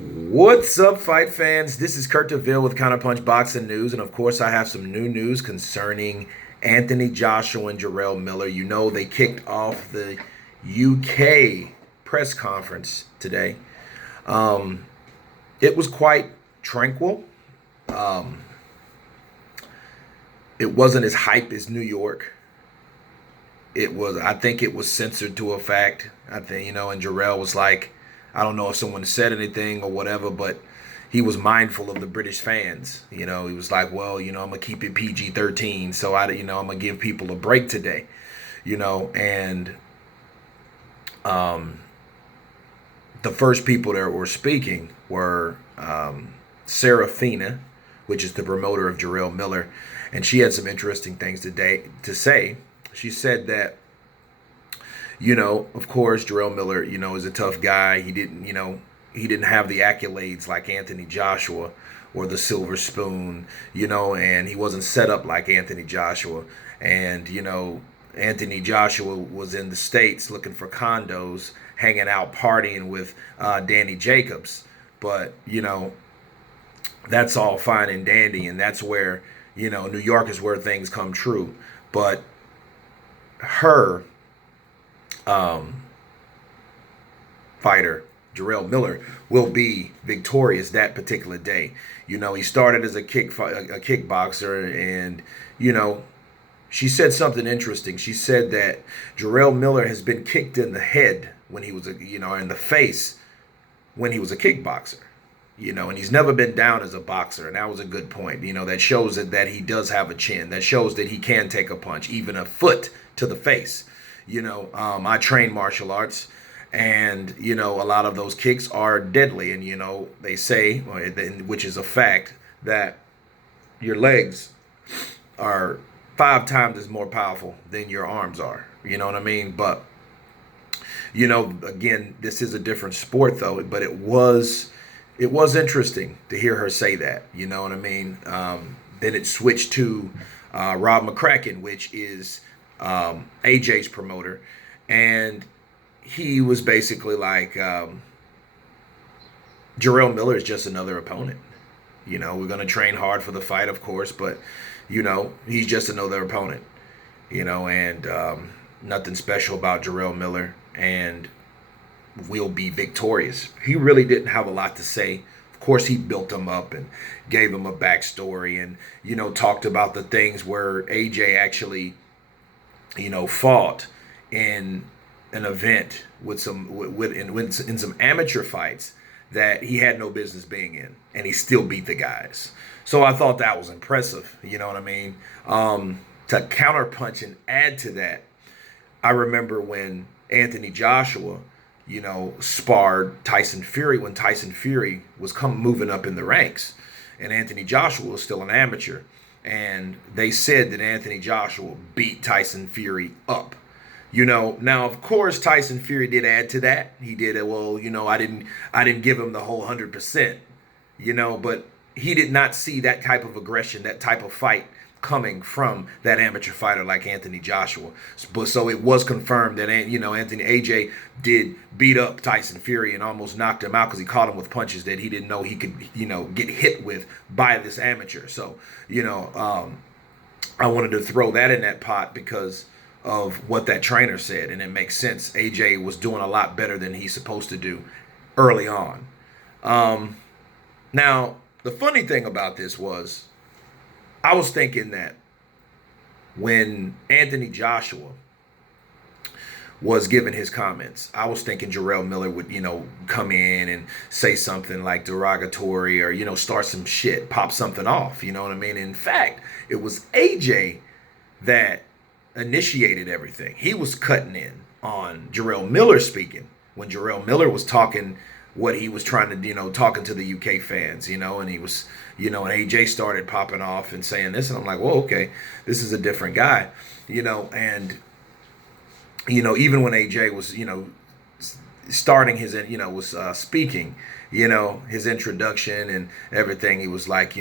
What's up, fight fans? This is Kurt DeVille with Counterpunch Boxing News, and of course, I have some new news concerning Anthony Joshua and Jarrell Miller. You know, they kicked off the UK press conference today. Um, it was quite tranquil. Um, it wasn't as hype as New York. I think it was censored to a fact. I think, and Jarrell was like, I don't know if someone said anything or whatever, but he was mindful of the British fans. He was like, well, I'm gonna keep it PG-13, so I'm gonna give people a break today, and um, the first people that were speaking were Serafina, which is the promoter of Jarrell Miller, and she had some interesting things today to say. She said that, of course, Jarrell Miller, is a tough guy. He didn't have the accolades like Anthony Joshua or the silver spoon, and he wasn't set up like Anthony Joshua. And, Anthony Joshua was in the States looking for condos, hanging out, partying with Danny Jacobs. But, that's all fine and dandy. And that's where, New York is where things come true. But her fighter, Jarrell Miller, will be victorious that particular day. He started as a kickboxer, and she said something interesting. She said that Jarrell Miller has been kicked in the head when he was in the face when he was a kickboxer. And he's never been down as a boxer, and that was a good point. That shows that he does have a chin. That shows that he can take a punch, even a foot to the face. I train martial arts, and a lot of those kicks are deadly. And they say, which is a fact, that your legs are 5 times as more powerful than your arms are. You know what I mean? But again, this is a different sport, though. But it was interesting to hear her say that. You know what I mean? Then it switched to Rob McCracken, which is AJ's promoter, and he was basically like, Jarrell Miller is just another opponent. We're going to train hard for the fight, of course, but he's just another opponent. And nothing special about Jarrell Miller, and will be victorious. He really didn't have a lot to say. Of course, he built him up and gave him a backstory, and talked about the things where AJ actually fought in an event with in some amateur fights that he had no business being in, and he still beat the guys. So I thought that was impressive. You know what I mean? To counterpunch and add to that, I remember when Anthony Joshua, sparred Tyson Fury when Tyson Fury was moving up in the ranks, and Anthony Joshua was still an amateur. And they said that Anthony Joshua beat Tyson Fury up. Now of course Tyson Fury did add to that. He did, well, I didn't give him the whole 100%, but he did not see that type of aggression, that type of fight coming from that amateur fighter like Anthony Joshua. But so it was confirmed that AJ did beat up Tyson Fury and almost knocked him out because he caught him with punches that he didn't know he could get hit with by this amateur. So I wanted to throw that in that pot because of what that trainer said, and it makes sense. AJ was doing a lot better than he's supposed to do early on. Now the funny thing about this was, I was thinking that when Anthony Joshua was giving his comments, I was thinking Jarrell Miller would, come in and say something like derogatory or, start some shit, pop something off. You know what I mean? In fact, it was AJ that initiated everything. He was cutting in on Jarrell Miller speaking when Jarrell Miller was talking what he was trying to, talking to the UK fans, and he was, and AJ started popping off and saying this, and I'm like, well, okay, this is a different guy, and, even when AJ was, starting his, was speaking, his introduction and everything, he was like,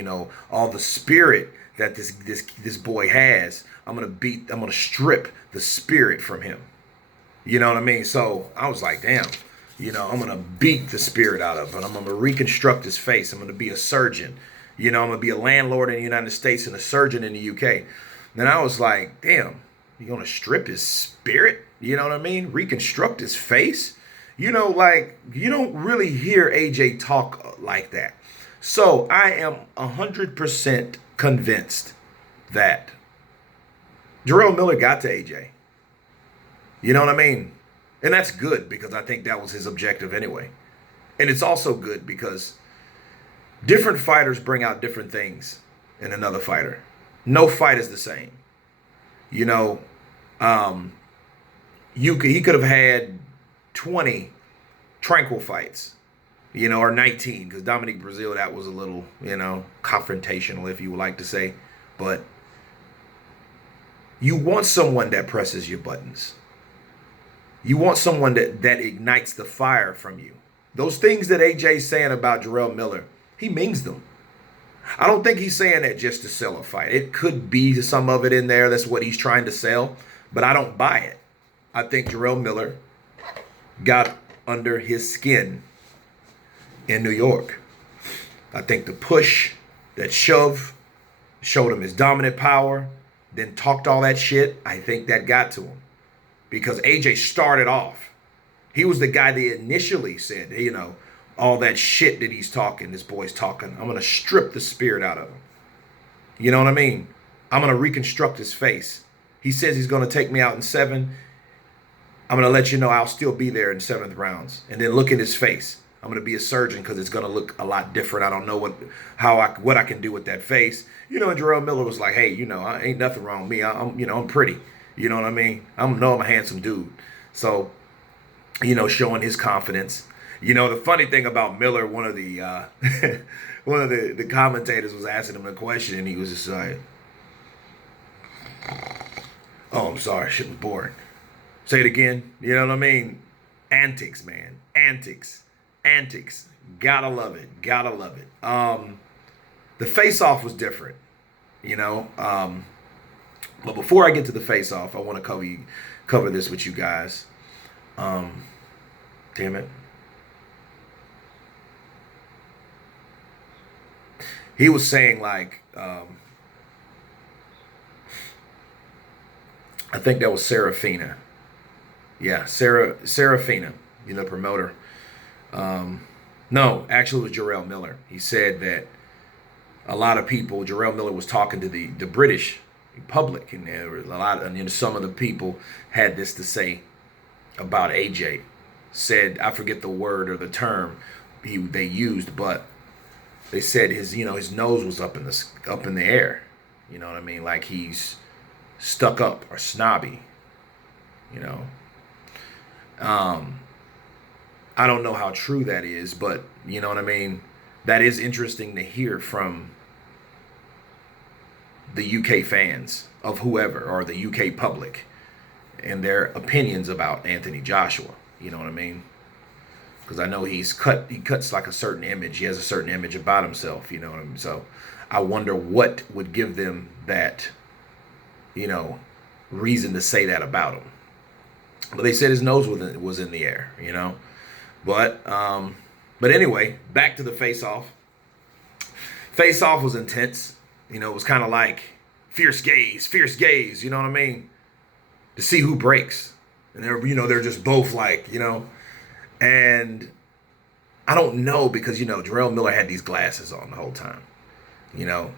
all the spirit that this boy has, I'm gonna strip the spirit from him. You know what I mean? So I was like, damn. You know, I'm going to beat the spirit out of him. I'm going to reconstruct his face. I'm going to be a surgeon. You know, I'm going to be a landlord in the United States and a surgeon in the UK. Then I was like, damn, you going to strip his spirit? You know what I mean? Reconstruct his face? You know, like, you don't really hear AJ talk like that. So I am 100% convinced that Jarrell Miller got to AJ. You know what I mean? And that's good because I think that was his objective anyway. And it's also good because different fighters bring out different things in another fighter. No fight is the same. You know, he could have had 20 tranquil fights, you know, or 19, because Dominique Brazil, that was a little, you know, confrontational, if you would like to say. But you want someone that presses your buttons. You want someone that ignites the fire from you. Those things that AJ's saying about Jarrell Miller, he means them. I don't think he's saying that just to sell a fight. It could be some of it in there. That's what he's trying to sell. But I don't buy it. I think Jarrell Miller got under his skin in New York. I think the push, that shove, showed him his dominant power, then talked all that shit. I think that got to him. Because AJ started off. He was the guy that initially said, hey, you know, all that shit that he's talking, this boy's talking, I'm going to strip the spirit out of him. You know what I mean? I'm going to reconstruct his face. He says he's going to take me out in 7. I'm going to let you know I'll still be there in 7th rounds. And then look at his face. I'm going to be a surgeon because it's going to look a lot different. I don't know what I can do with that face. You know, and Jarrell Miller was like, hey, you know, I ain't nothing wrong with me. I'm pretty. You know what I mean? I'm a handsome dude. So, you know, showing his confidence. You know, the funny thing about Miller, one of the commentators was asking him a question, and he was just like, "Oh, I'm sorry, shit was boring. Say it again." You know what I mean? Antics, man. Antics. Gotta love it. Gotta love it. The face-off was different. You know. But before I get to the face-off, I want to cover this with you guys. Damn it. He was saying, like, I think that was Serafina. Yeah, Serafina, you know, promoter. No, actually it was Jarrell Miller. He said that a lot of people, Jarrell Miller was talking to the British public, and there was a lot, and you know, some of the people had this to say about AJ. Said, I forget the word or the term they used, but they said his nose was up in the air. You know what I mean? Like he's stuck up or snobby. You know. I don't know how true that is, but you know what I mean? That is interesting to hear from the UK fans of whoever, or the UK public, and their opinions about Anthony Joshua. You know what I mean? Because I know he cuts like a certain image. He has a certain image about himself. You know what I mean? So I wonder what would give them that, you know, reason to say that about him. But they said his nose was in the air. You know, but anyway, back to the face-off. Face-off was intense. You know, it was kind of like fierce gaze, you know what I mean? To see who breaks. And they're just both like, you know, and I don't know, because, you know, Jarrell Miller had these glasses on the whole time. You know,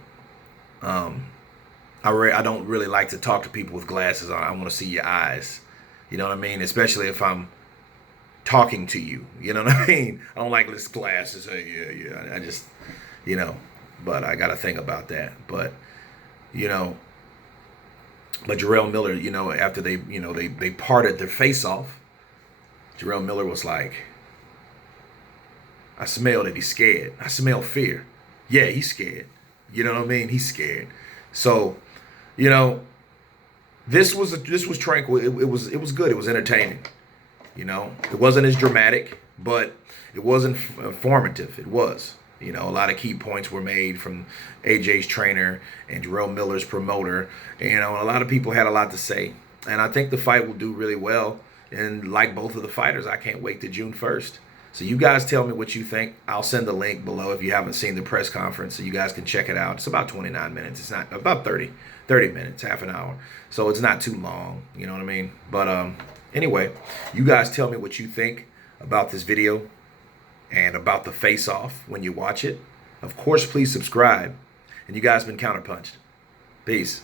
I don't really like to talk to people with glasses on. I want to see your eyes. You know what I mean? Especially if I'm talking to you. You know what I mean? I don't like this glasses. Yeah. I just, you know. But I got to think about that. But, you know, but Jarrell Miller, you know, after they parted their face off, Jarrell Miller was like, I smell that he's scared. I smell fear. Yeah, he's scared. You know what I mean? He's scared. So, you know, this was tranquil. It was good. It was entertaining. You know, it wasn't as dramatic, but it was informative. It was. You know, a lot of key points were made from AJ's trainer and Jarrell Miller's promoter. You know, a lot of people had a lot to say. And I think the fight will do really well. And like both of the fighters, I can't wait to June 1st. So you guys tell me what you think. I'll send the link below if you haven't seen the press conference, so you guys can check it out. It's about 29 minutes. It's not about 30 minutes, half an hour. So it's not too long, you know what I mean? But anyway, you guys tell me what you think about this video and about the face-off when you watch it. Of course, please subscribe. And you guys been Counterpunched. Peace.